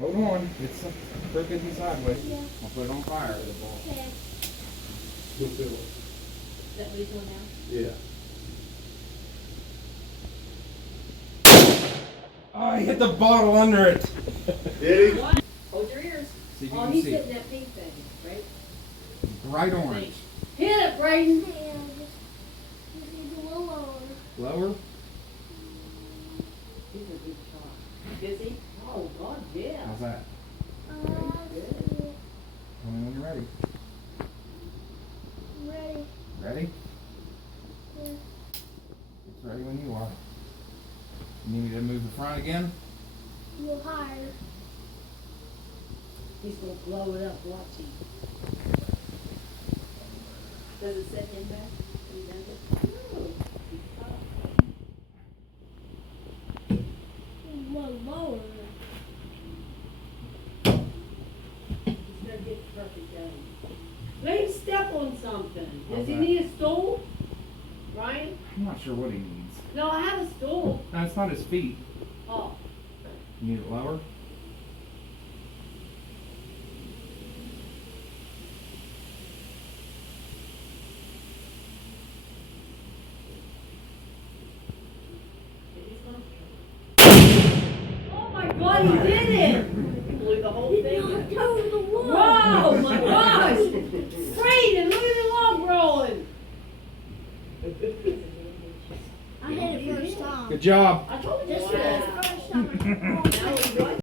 Hold on. It's crooked and sideways. Yeah. I'll put it on fire. Okay. You'll feel it. Is that what he's doing now? Yeah. Oh, I hit the bottle under it. Did he? What? Hold your ears. See if you Oh, can he's see. hitting that pink thing, right? Bright orange. Hit it, Brayden. And just need a little lower. Lower. He's a good shot. Is he? Oh, God, yeah. How's that? Good. Tell me when you're ready. Ready. Ready? Yeah. It's ready when you are. You need me to move the front again? A little higher. He's gonna blow it up, watch him. Does it set him back? He does it? No. He's up. A little lower. He's gonna get the perfect game. Let him step on something. Does he Okay. need a stool? Ryan? I'm not sure what he needs. No, I have a stool. No, it's not his feet. Oh. You need it lower? Oh my God, he did it! Blew the whole thing. Knocked over the wall. Wow, my gosh! Brayden, look at the log rolling! I hit it first time. Good job. I told you. This was the first time.